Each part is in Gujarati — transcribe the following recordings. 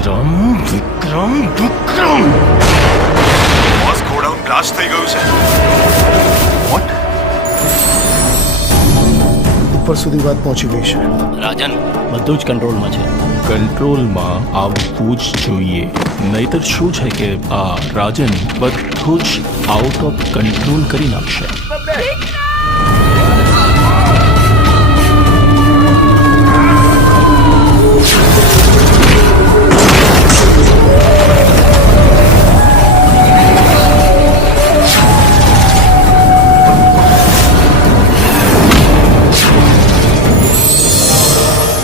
વિક્રમ વિક્રમ વિક્રમ બોસ ગોડાઉન બ્લાસ્ટ થઈ ગયું છે. વોટ? ઉપર સુધી વાત પહોંચી ગઈ છે. રાજન બધું જ કંટ્રોલમાં છે. કંટ્રોલમાં આવવું જ જોઈએ, નહીતર શું છે કે આ રાજન બધું જ આઉટ ઓફ કંટ્રોલ કરી નાખશે.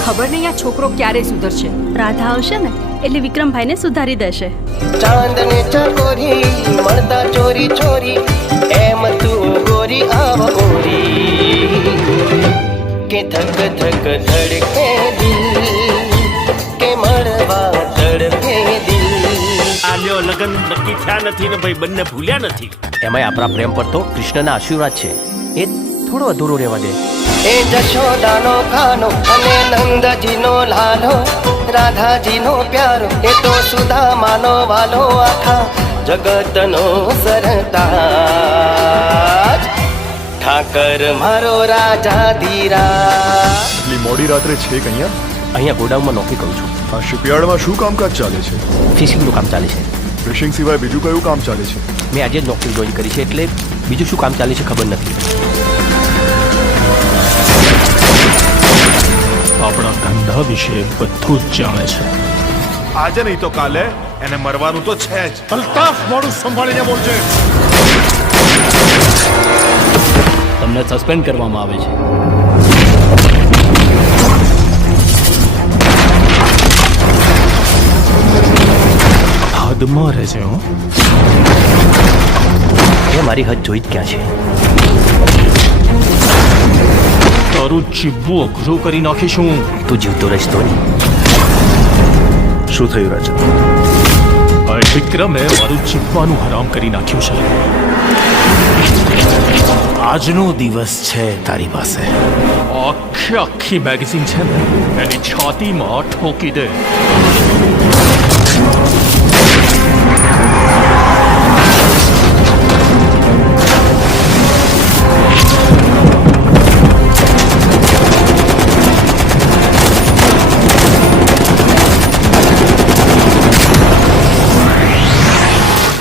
ખબર નહીં આ છોકરો ક્યારે સુધરશે. રાધા આવશે ને એટલે વિક્રમભાઈને સુધારી દેશે. ચાંદને ચકોરી મળતા ચોરી ચોરી એમ તું ગોરી આવ ગોરી કે ધક ધક ધડકે દિલ કે મળવા તડપે દિલ. આલ્યો લગન નક્કી થયા નથી ને ભાઈ બંને ભૂલ્યા નથી. એમાંય આપણા પ્રેમ પર તો કૃષ્ણના આશીર્વાદ છે, એ થોડો અધૂરો રહેવા દે. એ જશોદાનો ખાનો અને નંદજીનો લાલો, રાધાજીનો પ્યારો એ તો સુદામાનો વાલો, આખા જગતનો સરતાજ ઠાકર મારો રાજા ધીરા. એટલી મોડી રાત્રે છે કે અહીંયા ગોડાઉનમાં નોકરી કરું છું. આ શિપયાર્ડમાં શું કામકાજ ચાલે છે? ફિશિંગનું કામ ચાલે છે. ફિશિંગ સિવાય બીજું કયું કામ ચાલે છે? મેં આજે જ નોકરી જોઈન કરી છે એટલે બીજું શું કામ ચાલે છે ખબર નથી. આપણા ધંધા વિશે બધું જ જાણે છે. આજે નહીં તો કાલે એને મરવાનું તો છે જ. અલ્તાફ, મોડું સંભાળીને બોલજે. તમને સસ્પેન્ડ કરવામાં આવે છે. હદમાં રહેશે. હો, એ મારી હદ જોઈ જ ક્યાં છે. તારું જીવવું અઘરું કરી નાખીશું. તું જીવતો રહીશ તો નહીં. શું થયું રાજન? આ વિક્રમે મારું જીવવાનું હરામ કરી નાખ્યું છે. આજનો દિવસ છે તારી પાસે. આખી મેગેઝિન છે ને એની છાતીમાં ઠોકી દે.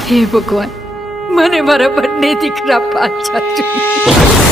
હે ભગવાન, મને મારા બંને દીકરા પાછા જોઈએ.